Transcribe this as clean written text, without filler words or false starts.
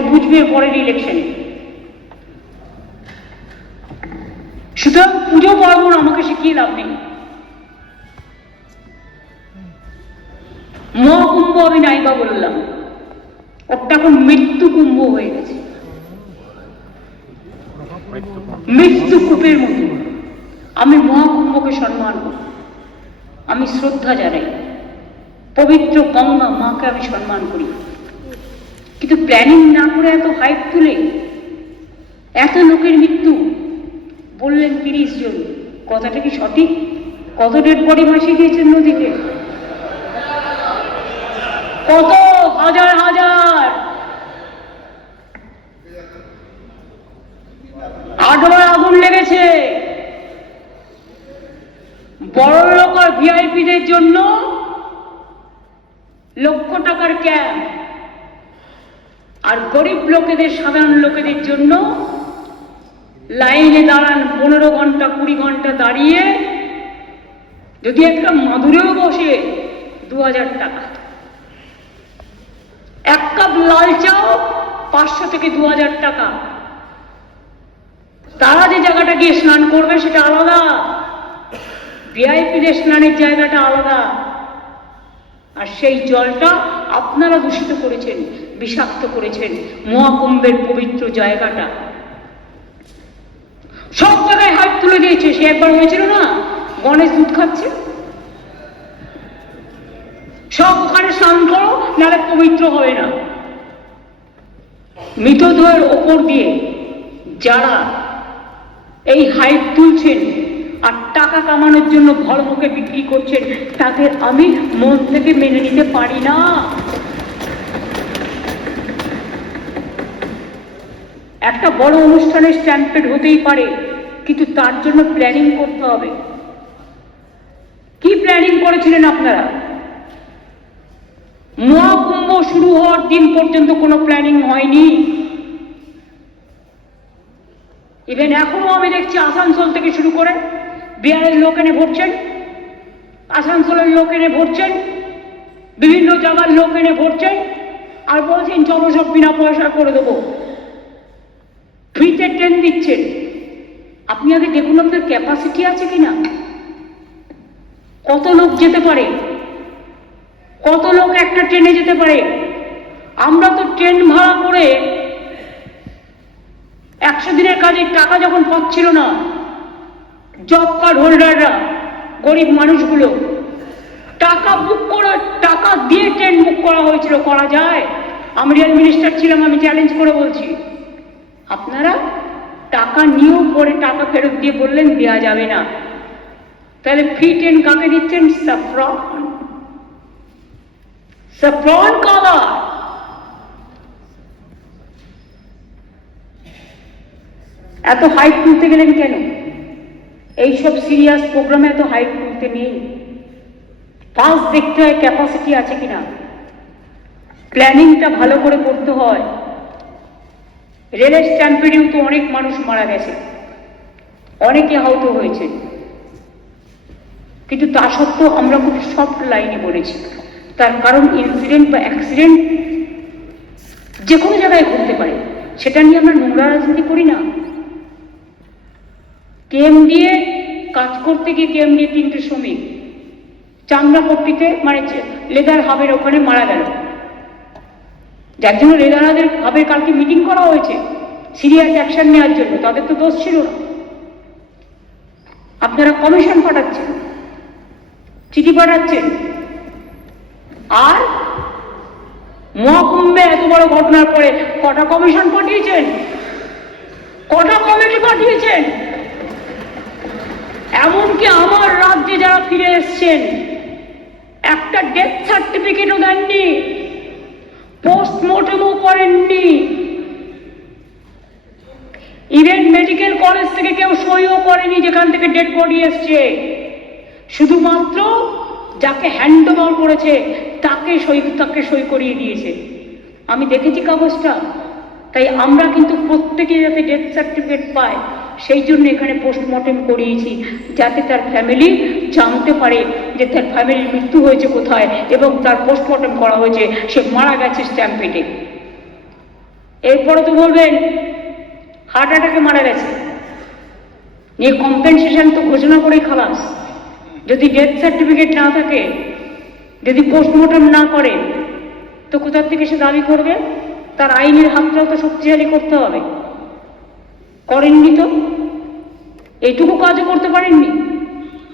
সেটা বুঝবে পরের ইলেকশনে। সুতরাং পুজো পার্বণ আমাকে শিখিয়ে লাভ নেই। মহাকুম্ভ আমি নাইবা বললাম, ওটা এখন মৃত্যু কুম্ভ হয়ে গেছে, মৃত্যু কূপের মতো। আমি মহাকুম্ভকে সম্মান করি, আমি শ্রদ্ধা জানাই, পবিত্র গঙ্গা মাকে আমি সম্মান করি, কিন্তু প্ল্যানিং না করে এত হাইপ তুলে এত লোকের মৃত্যু বললেন 30 জন, কথাটা কি সঠিক? কত ডেড বডি ভাসিয়ে দিয়েছেন নদীতে? কত হাজার হাজার, 8 বার আগুন লেগেছে। বড় লোক আর ভিআইপিদের জন্য লক্ষ টাকার ক্যাম্প, আর গরিব লোকেদের, সাধারণ লোকেদের জন্য লাইনে দাঁড়ান 15 ঘন্টা 20 ঘন্টা দাঁড়িয়ে, যদি একটা মাদুরেও বসে 2000 টাকা, এক কাপ লাল চাও 500 থেকে 2000 টাকা। তারা যে জায়গাটা গিয়ে স্নান করবে সেটা আলাদা, ভিআইপিদের স্নানের জায়গাটা আলাদা। আর সেই জলটা আপনারা দূষিত করেছেন, বিষাক্ত করেছেন মহাকুম্ভের পবিত্র জায়গাটা। সব জায়গায় হাত তুলে দিয়েছে। সে একবার হয়েছিল না, গণেশ দুধ খাচ্ছে, সব ওখানে স্নান করো নাহলে পবিত্র হবে না। মৃতদেহের ওপর দিয়ে যারা এই হাইপ তুলছেন আর টাকা কামানোর জন্য ভরমুখে বিক্রি করছেন, তাদের আমি মন থেকে মেনে নিতে পারি না। একটা বড় অনুষ্ঠানের স্ট্যাম্পেড হতেই পারে, কিন্তু তার জন্য প্ল্যানিং করতে হবে। কি প্ল্যানিং করেছিলেন আপনারা? মহাকুম্ভ শুরু হওয়ার দিন পর্যন্ত কোনো প্ল্যানিং হয়নি। ইভেন এখনো আমি দেখছি আসানসোল থেকে শুরু করে বিহারের লোক এনে ভরছেন, আসানসোলের লোক এনে ভরছেন, বিভিন্ন জায়গার লোক এনে ভরছেন, আর বলছেন চলো সব বিনা পয়সা করে দেবো, ফ্রিতে ট্রেন দিচ্ছেন। আপনি আগে দেখুন আপনার ক্যাপাসিটি আছে কিনা, কত লোক যেতে পারে, কত লোক একটা ট্রেনে যেতে পারে। আমরা তো ট্রেন ভাড়া করে 100 দিনের কাজের টাকা যখন পাচ্ছিল না, জব কার্ড হোল্ডাররা, গরিব মানুষগুলো, টাকা বুক করে, টাকা দিয়ে ট্রেন বুক করা হয়েছিল। করা যায়? আমি রেল মিনিস্টার ছিলাম, আমি চ্যালেঞ্জ করে বলছি, আপনারা টাকা নিয়েও পরে টাকা ফেরত দিয়ে বললেন দেওয়া যাবে না। তাহলে ফ্রি ট্রেন কাকে দিচ্ছেন? স্যাফরন। Saffron colour. এত হাইপ তুলতে গেলেন কেন? এইসব সিরিয়াস প্রোগ্রামে এত হাইপ তুলতে নেই। ফার্স্ট দেখতে হয় ক্যাপাসিটি আছে কিনা, প্ল্যানিংটা ভালো করে করতে হয়। রেলের স্ট্যাম্পেডেও তো অনেক মানুষ মারা গেছে, অনেকে আহত হয়েছে, কিন্তু তা সত্ত্বেও আমরা খুব সফট লাইনে বলেছি। তার কারণ ইনসিডেন্ট বা অ্যাক্সিডেন্ট যে কোনো জায়গায় ঘটতে পারে, সেটা নিয়ে আমরা নোংরা রাজনীতি করি না। কেএমডিএ কাজ করতে গিয়ে কেএমডিএ 3টে শ্রমিক চামড়াপট্টিতে, মানে লেদার হাবের ওখানে মারা গেল, যার জন্য লেদার হাবের কালকে মিটিং করা হয়েছে সিরিয়াস অ্যাকশন নেওয়ার জন্য। তাদের তো দোষ ছিল না। আপনারা কমিশন পাঠাচ্ছেন, চিঠি পাঠাচ্ছেন, আর মহাকুম্ভে এত বড় ঘটনার পরে কটা কমিশন পাঠিয়েছেন, কটা কমিটি পাঠিয়েছেন। এমনকি আমার রাজ্যে যারা ফিরে এসছেন একটা ডেথ সার্টিফিকেটও দেননি, পোস্টমর্টমও করেননি, ইভেন মেডিকেল কলেজ থেকে কেউ সইও করেনি যেখান থেকে ডেড বডি এসছে। শুধুমাত্র যাকে হ্যান্ড ওভার করেছে তাকে সই করিয়ে দিয়েছে। আমি দেখেছি কাগজটা। তাই আমরা কিন্তু প্রত্যেকে যাতে ডেথ সার্টিফিকেট পায় সেই জন্য এখানে পোস্টমর্টম করিয়েছি, যাতে তার ফ্যামিলি জানতে পারে যে তার ফ্যামিলির মৃত্যু হয়েছে কোথায় এবং তার পোস্টমর্টম করা হয়েছে, সে মারা গেছে স্ট্যাম্পেডে। এরপরে তো বলবেন হার্ট অ্যাটাকে মারা গেছে, নিয়ে কম্পেনসেশন তো ঘোষণা করেই খালাস। যদি ডেথ সার্টিফিকেট না থাকে, যদি পোস্টমর্টম না করে, তো কোথার থেকে সে দাবি করবে? তার আইনের হাতটাও তো শক্তিশালী করতে হবে। করেননি তো, এইটুকু কাজও করতে পারেননি।